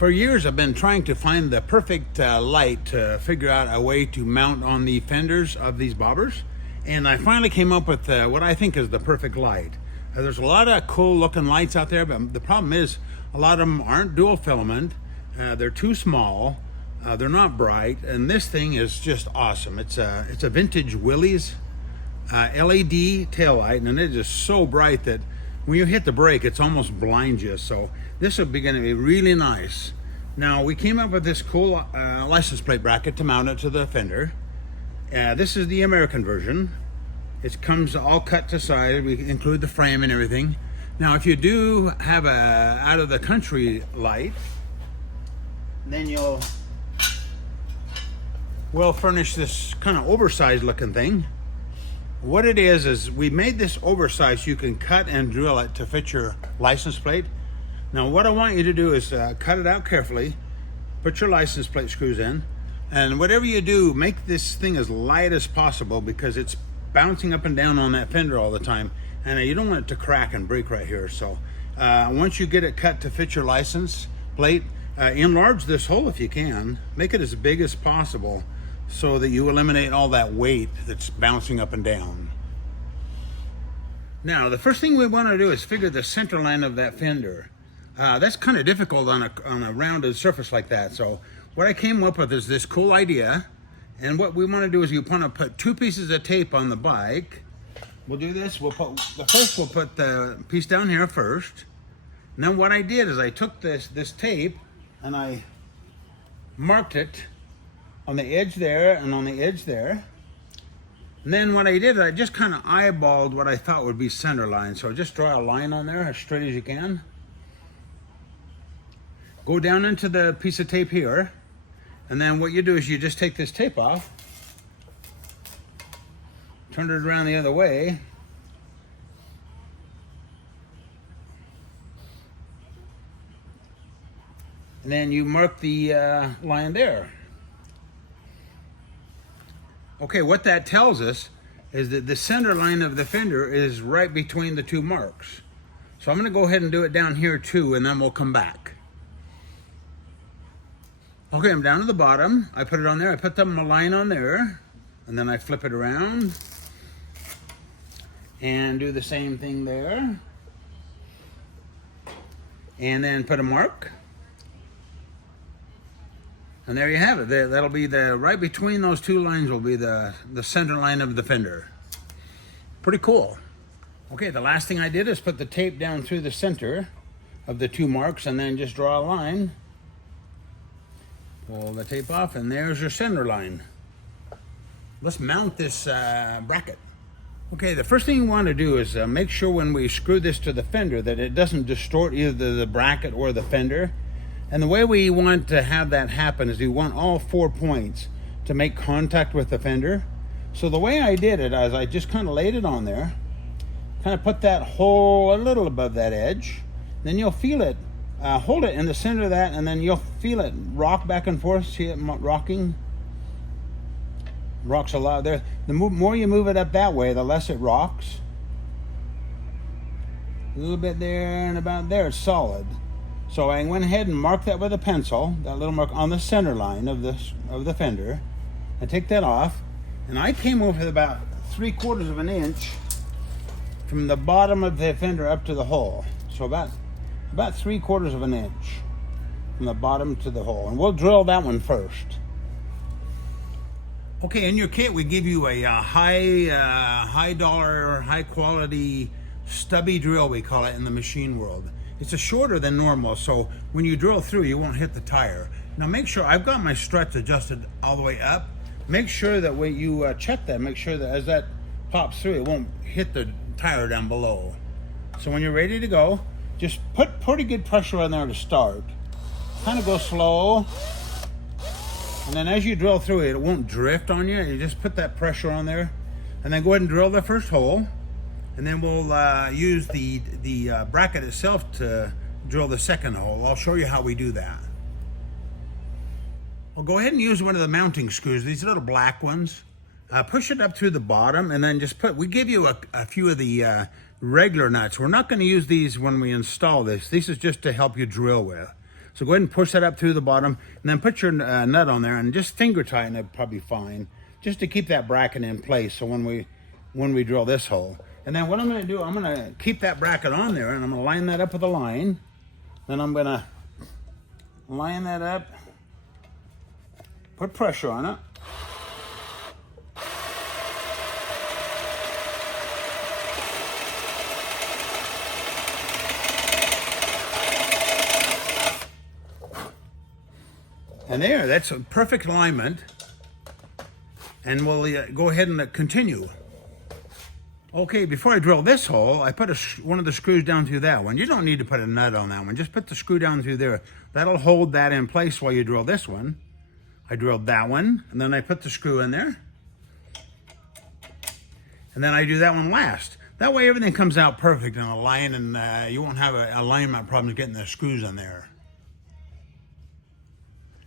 For years, I've been trying to find the perfect light to figure out a way to mount on the fenders of these bobbers. And I finally came up with what I think is the perfect light. There's a lot of cool looking lights out there, but the problem is a lot of them aren't dual filament. They're too small. They're not bright. And this thing is just awesome. It's a vintage Willys LED taillight, and it is so bright that when you hit the brake, it's almost blinds you. So this will be going to be really nice. Now, we came up with this cool license plate bracket to mount it to the fender. This is the American version. It comes all cut to size. We include the frame and everything. Now, if you do have a out of the country light, then we'll furnish this kind of oversized looking thing. What it is we made this oversized. You can cut and drill it to fit your license plate. Now, what I want you to do is cut it out carefully, put your license plate screws in, and whatever you do, make this thing as light as possible because it's bouncing up and down on that fender all the time, and you don't want it to crack and break right here. So once you get it cut to fit your license plate, enlarge this hole if you can. Make it as big as possible so that you eliminate all that weight that's bouncing up and down. Now, the first thing we want to do is figure the center line of that fender. That's kind of difficult on a rounded surface like that. So what I came up with is this cool idea. And what we want to do is you want to put two pieces of tape on the bike. We'll do this. We'll put the piece down here first. And then what I did is I took this tape and I marked it on the edge there and on the edge there. And then what I did, I just kind of eyeballed what I thought would be center line. So just draw a line on there as straight as you can. Go down into the piece of tape here. And then what you do is you just take this tape off, turn it around the other way, and then you mark the line there. Okay, what that tells us is that the center line of the fender is right between the two marks. So I'm going to go ahead and do it down here too, and then we'll come back. Okay, I'm down to the bottom. I put it on there. I put the line on there, and then I flip it around and do the same thing there. And then put a mark. And there you have it. That'll be right between those two lines will be the center line of the fender. Pretty cool. Okay, the last thing I did is put the tape down through the center of the two marks and then just draw a line. Pull the tape off, and there's your center line. Let's mount this bracket. Okay, the first thing you want to do is make sure when we screw this to the fender that it doesn't distort either the bracket or the fender. And the way we want to have that happen is we want all 4 points to make contact with the fender. So the way I did it is I just kind of laid it on there, kind of put that hole a little above that edge. Then you'll feel it. Hold it in the center of that, and then you'll feel it rock back and forth. See it rocking? Rocks a lot there. The more you move it up that way, the less it rocks. A little bit there and about there, it's solid. So I went ahead and marked that with a pencil, that little mark on the center line of the fender. I take that off, and I came over about 3/4 of an inch from the bottom of the fender up to the hole. So about 3/4 of an inch from the bottom to the hole, and we'll drill that one first. Okay, in your kit we give you a high dollar, high quality stubby drill, we call it in the machine world. It's shorter than normal, so when you drill through, you won't hit the tire. Now make sure, I've got my struts adjusted all the way up. Make sure that when you check that, make sure that as that pops through, it won't hit the tire down below. So when you're ready to go, just put pretty good pressure on there to start. Kind of go slow. And then as you drill through it, it won't drift on you. You just put that pressure on there. And then go ahead and drill the first hole. And then we'll use the bracket itself to drill the second hole. I'll show you how we do that. I'll go ahead and use one of the mounting screws, these little black ones. Push it up through the bottom, and then we give you a few of the regular nuts. We're not going to use these when we install this. This is just to help you drill with. So go ahead and push that up through the bottom, and then put your nut on there and just finger tighten it, probably fine, just to keep that bracket in place. So when we drill this hole, and then what I'm going to do, I'm going to keep that bracket on there, and I'm going to line that up with a line. Then I'm going to line that up, put pressure on it. And there, that's a perfect alignment. And we'll go ahead and continue. Okay, before I drill this hole, I put one of the screws down through that one. You don't need to put a nut on that one. Just put the screw down through there. That'll hold that in place while you drill this one. I drilled that one, and then I put the screw in there. And then I do that one last. That way everything comes out perfect and aligned, and you won't have alignment problems getting the screws in there.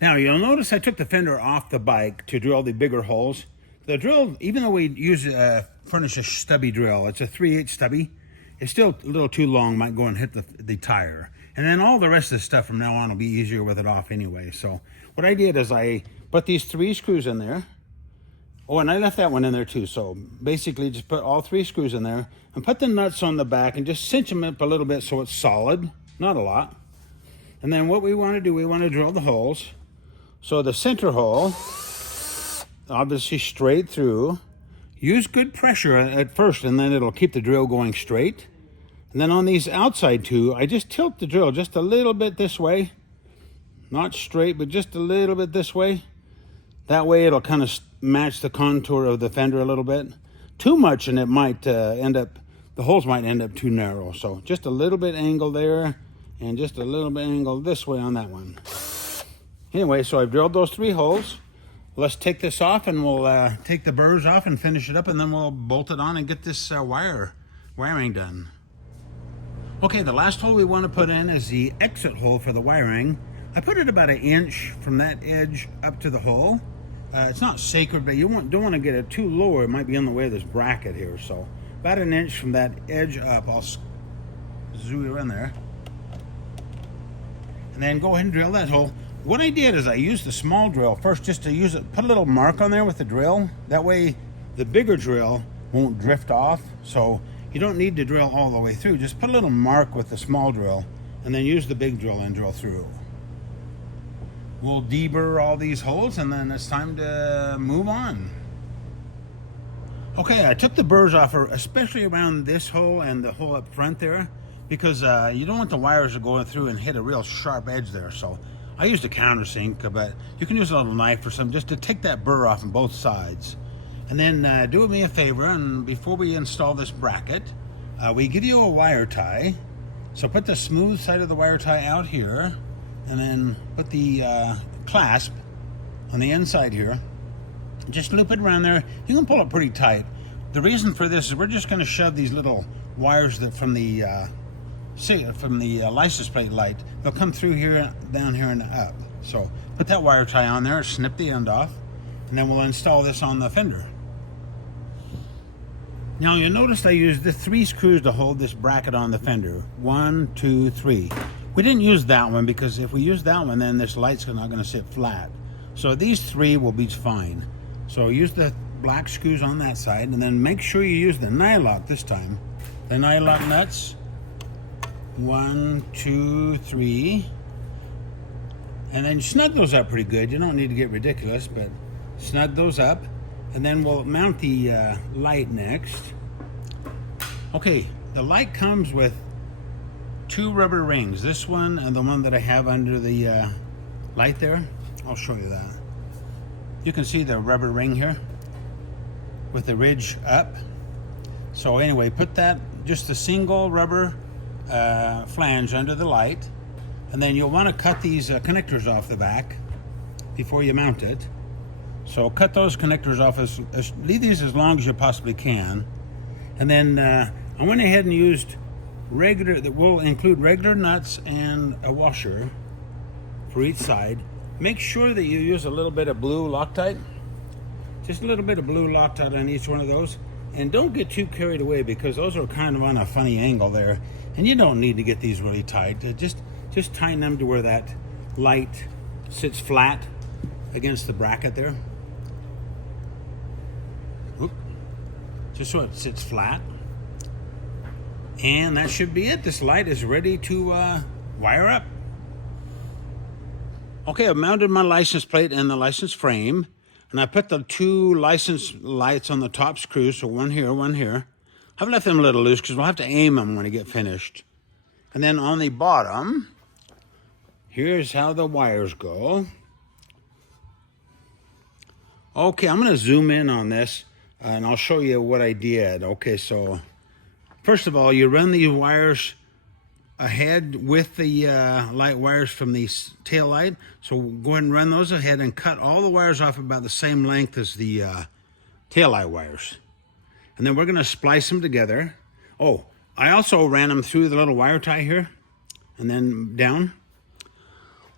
Now you'll notice I took the fender off the bike to drill the bigger holes. The drill, even though we furnish a stubby drill, it's a 3/8 stubby, it's still a little too long, might go and hit the tire. And then all the rest of the stuff from now on will be easier with it off anyway. So what I did is I put these 3 screws in there. Oh, and I left that one in there too. So basically just put all 3 screws in there and put the nuts on the back and just cinch them up a little bit so it's solid, not a lot. And then what we want to do, we want to drill the holes. So the center hole, obviously straight through. Use good pressure at first, and then it'll keep the drill going straight. And then on these outside 2, I just tilt the drill just a little bit this way. Not straight, but just a little bit this way. That way it'll kind of match the contour of the fender a little bit. Too much and it might the holes might end up too narrow. So just a little bit angle there, and just a little bit angle this way on that one. Anyway, so I've drilled those 3 holes. Let's take this off, and we'll take the burrs off and finish it up, and then we'll bolt it on and get this wiring done. Okay, the last hole we want to put in is the exit hole for the wiring. I put it about 1 inch from that edge up to the hole. It's not sacred, but you don't want to get it too low, or it might be in the way of this bracket here. So about 1 inch from that edge up, I'll zoom you in there. And then go ahead and drill that hole. What I did is I used the small drill first, just to use it, put a little mark on there with the drill. That way the bigger drill won't drift off. So you don't need to drill all the way through. Just put a little mark with the small drill, and then use the big drill and drill through. We'll deburr all these holes, and then it's time to move on. Okay, I took the burrs off, especially around this hole and the hole up front there, because you don't want the wires to go through and hit a real sharp edge there. So I used a countersink, but you can use a little knife or something just to take that burr off on both sides. And then do me a favor, and before we install this bracket, we give you a wire tie. So put the smooth side of the wire tie out here, and then put the clasp on the inside here. Just loop it around there. You can pull it pretty tight. The reason for this is we're just going to shove these little wires that from the license plate light, they'll come through here, down here, and up. So put that wire tie on there, snip the end off, and then we'll install this on the fender. Now you'll notice I used the 3 screws to hold this bracket on the fender. 1, 2, 3. We didn't use that one because if we use that one, then this light's not going to sit flat. So these 3 will be fine. So use the black screws on that side, and then make sure you use the nylock this time. The nylock nuts. 1, 2, 3. And then snug those up pretty good. You don't need to get ridiculous, but snug those up. And then we'll mount the light next. Okay, the light comes with 2 rubber rings. This one and the one that I have under the light there. I'll show you that. You can see the rubber ring here with the ridge up. So anyway, put that, just a single rubber flange under the light, and then you'll want to cut these connectors off the back before you mount it. So cut those connectors off, leave these as long as you possibly can. And then I went ahead and used that will include regular nuts and a washer for each side. Make sure that you use a little bit of blue Loctite, just a little bit of blue Loctite on each one of those. And don't get too carried away, because those are kind of on a funny angle there, and you don't need to get these really tight. Just tighten them to where that light sits flat against the bracket there. Oop. Just so it sits flat. And that should be it. This light is ready to wire up. Okay, I've mounted my license plate and the license frame, and I put the two license lights on the top screws, so one here, one here. I've left them a little loose because we'll have to aim them when I get finished. And then on the bottom, here's how the wires go. Okay, I'm going to zoom in on this, and I'll show you what I did. Okay, so first of all, you run these wires ahead with the light wires from the tail light. So go ahead and run those ahead and cut all the wires off about the same length as the tail light wires. And then we're going to splice them together. Oh, I also ran them through the little wire tie here and then down.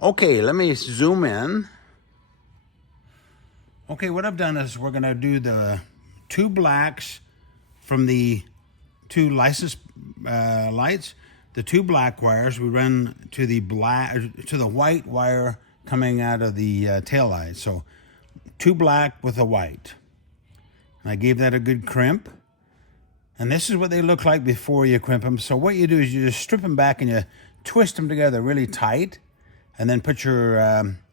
Okay, let me zoom in. Okay, what I've done is we're going to do the two blacks from the two license lights. The two black wires we run to the white wire coming out of the tail light. So two black with a white. And I gave that a good crimp. And this is what they look like before you crimp them. So what you do is you just strip them back and you twist them together really tight, and then put your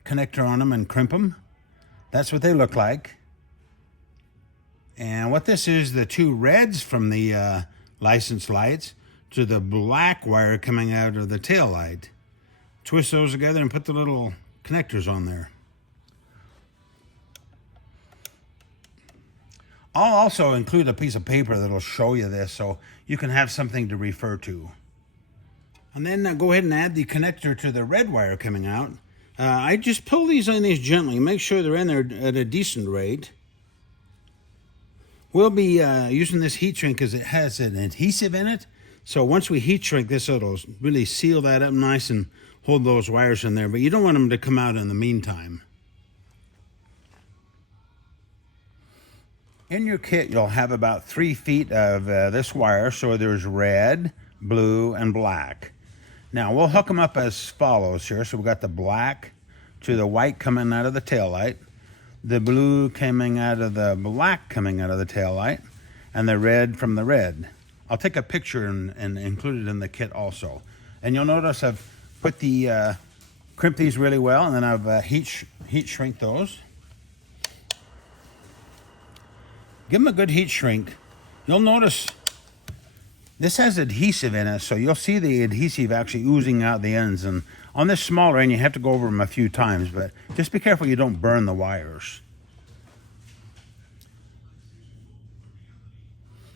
connector on them and crimp them. That's what they look like. And what this is, the two reds from the license lights to the black wire coming out of the tail light. Twist those together and put the little connectors on there. I'll also include a piece of paper that'll show you this so you can have something to refer to. And then go ahead and add the connector to the red wire coming out. I just pull these in these gently, make sure they're in there at a decent rate. We'll be using this heat shrink because it has an adhesive in it. So once we heat shrink this, it'll really seal that up nice and hold those wires in there. But you don't want them to come out in the meantime. In your kit, you'll have about 3 feet of this wire. So there's red, blue, and black. Now we'll hook them up as follows here. So we've got the black to the white coming out of the tail light, the blue coming out of the black coming out of the tail light, and the red from the red. I'll take a picture and include it in the kit also. And you'll notice I've put the crimp these really well, and then I've heat shrink those. Give them a good heat shrink. You'll notice this has adhesive in it, so you'll see the adhesive actually oozing out the ends. And on this smaller end, you have to go over them a few times, but just be careful you don't burn the wires.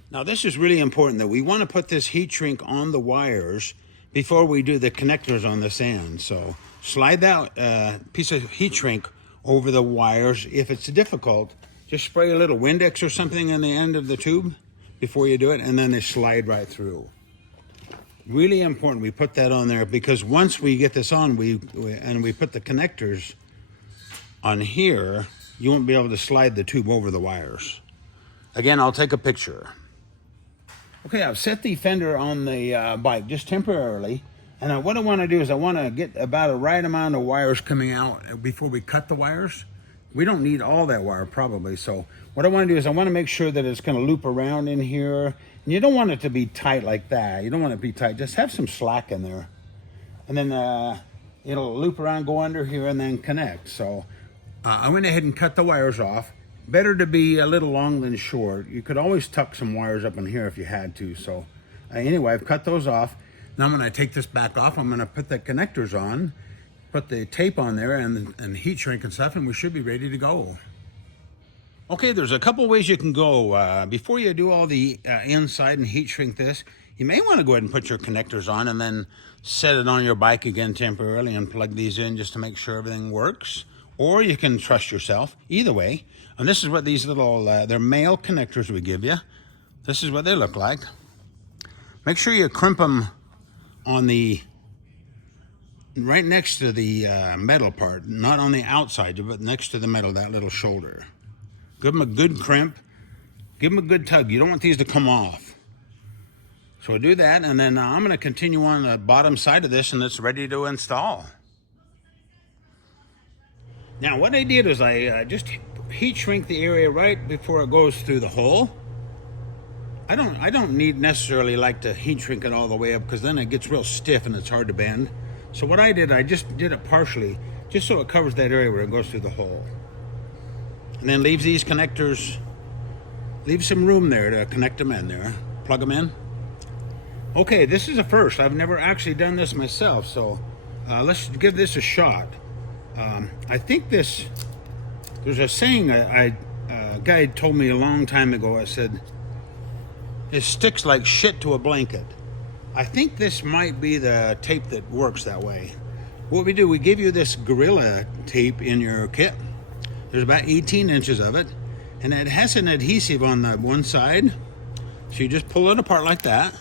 Now this is really important that we want to put this heat shrink on the wires before we do the connectors on this end. So slide that piece of heat shrink over the wires. If it's difficult, just spray a little Windex or something on the end of the tube before you do it, and then they slide right through. Really important we put that on there, because once we get this on, we put the connectors on here, you won't be able to slide the tube over the wires. Again, I'll take a picture. Okay, I've set the fender on the bike just temporarily, and what I want to do is I want to get about a right amount of wires coming out before we cut the wires. We don't need all that wire probably, so what I want to do is I want to make sure that it's going to loop around in here. And you don't want it to be tight like that. You don't want it to be tight. Just have some slack in there. And then it'll loop around, go under here, and then connect. So I went ahead and cut the wires off. Better to be a little long than short. You could always tuck some wires up in here if you had to. So anyway, I've cut those off. Now I'm going to take this back off. I'm going to put the connectors on, put the tape on there and heat shrink and stuff, and we should be ready to go. Okay, there's a couple ways you can go. Before you do all the inside and heat shrink this, you may want to go ahead and put your connectors on and then set it on your bike again temporarily and plug these in just to make sure everything works. Or you can trust yourself. Either way. And this is what these little, they're male connectors we give you. This is what they look like. Make sure you crimp them on the, right next to the metal part, not on the outside, but next to the metal, that little shoulder. Give them a good crimp. Give them a good tug. You don't want these to come off. So do that, and then I'm going to continue on the bottom side of this, and it's ready to install. Now what I did is I just heat shrink the area right before it goes through the hole. I don't need necessarily like to heat shrink it all the way up, because then it gets real stiff and it's hard to bend. So what I did, I just did it partially, just so it covers that area where it goes through the hole. And then leaves these connectors, leave some room there to connect them in there, plug them in. Okay, this is a first. I've never actually done this myself, so let's give this a shot. I think there's a saying a guy told me a long time ago. I said, it sticks like shit to a blanket. I think this might be the tape that works that way. What we do, we give you this Gorilla tape in your kit. There's about 18 inches of it, and it has an adhesive on the one side. So you just pull it apart like that.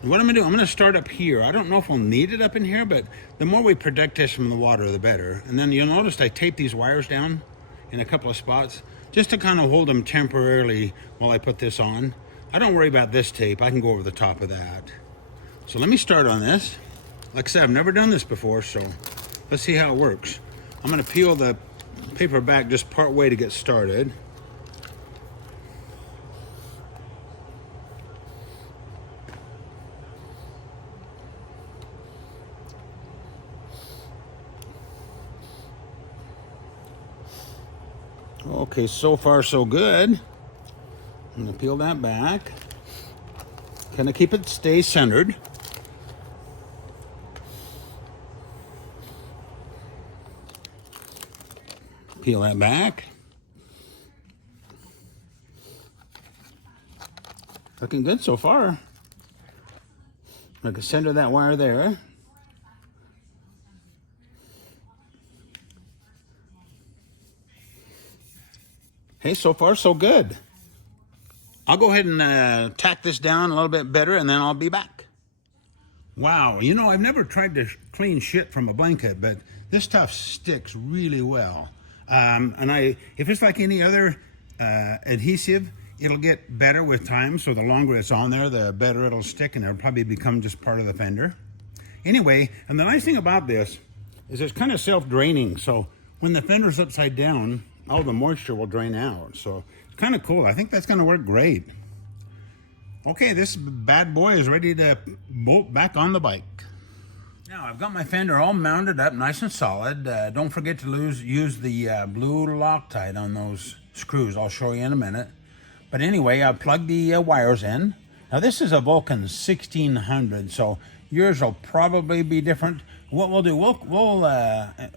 And what I'm gonna do, I'm gonna start up here. I don't know if we'll need it up in here, but the more we protect this from the water, the better. And then you'll notice I tape these wires down in a couple of spots, just to kind of hold them temporarily while I put this on. I don't worry about this tape. I can go over the top of that. So let me start on this. Like I said, I've never done this before, so let's see how it works. I'm gonna peel the paper back just part way to get started. Okay, so far so good. I'm gonna peel that back. Kind of keep it stay centered. Peel that back. Looking good so far. I can center that wire there. Hey, so far so good. I'll go ahead and tack this down a little bit better, and then I'll be back. Wow, you know, I've never tried to clean shit from a blanket, but this stuff sticks really well. If it's like any other adhesive, it'll get better with time. So the longer it's on there, the better it'll stick, and it'll probably become just part of the fender. Anyway, and the nice thing about this is it's kind of self-draining. So when the fender's upside down, all the moisture will drain out. So it's kind of cool. I think that's going to work great. Okay, this bad boy is ready to bolt back on the bike. Now I've got my fender all mounted up nice and solid. Don't forget to use the blue Loctite on those screws. I'll show you in a minute. But anyway, I plugged the wires in. Now this is a Vulcan 1600, so yours will probably be different. What we'll do, we'll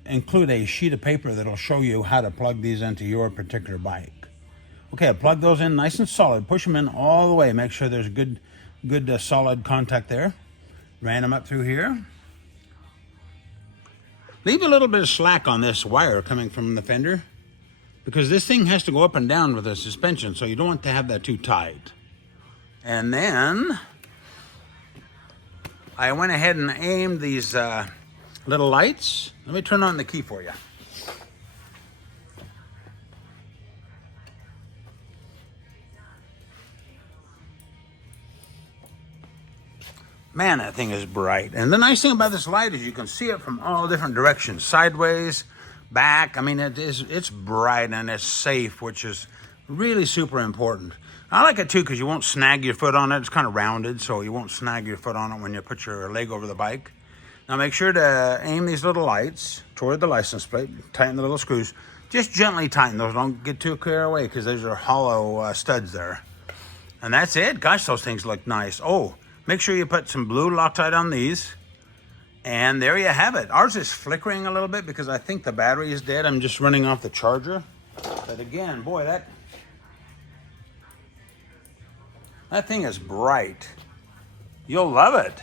include a sheet of paper that'll show you how to plug these into your particular bike. Okay, I plug those in nice and solid. Push them in all the way. Make sure there's good solid contact there. Ran them up through here. Leave a little bit of slack on this wire coming from the fender, because this thing has to go up and down with the suspension, so you don't want to have that too tight. And then I went ahead and aimed these little lights. Let me turn on the key for you. Man, that thing is bright. And the nice thing about this light is you can see it from all different directions, sideways, back. I mean, it's bright and it's safe, which is really super important. I like it too because you won't snag your foot on it. It's kind of rounded, so you won't snag your foot on it when you put your leg over the bike. Now make sure to aim these little lights toward the license plate. Tighten the little screws. Just gently tighten those. Don't get too clear away, because those are hollow studs there. And that's it. Gosh, those things look nice. Oh, make sure you put some blue Loctite on these. And there you have it. Ours is flickering a little bit because I think the battery is dead. I'm just running off the charger. But again, boy, that thing is bright. You'll love it.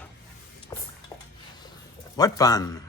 What fun.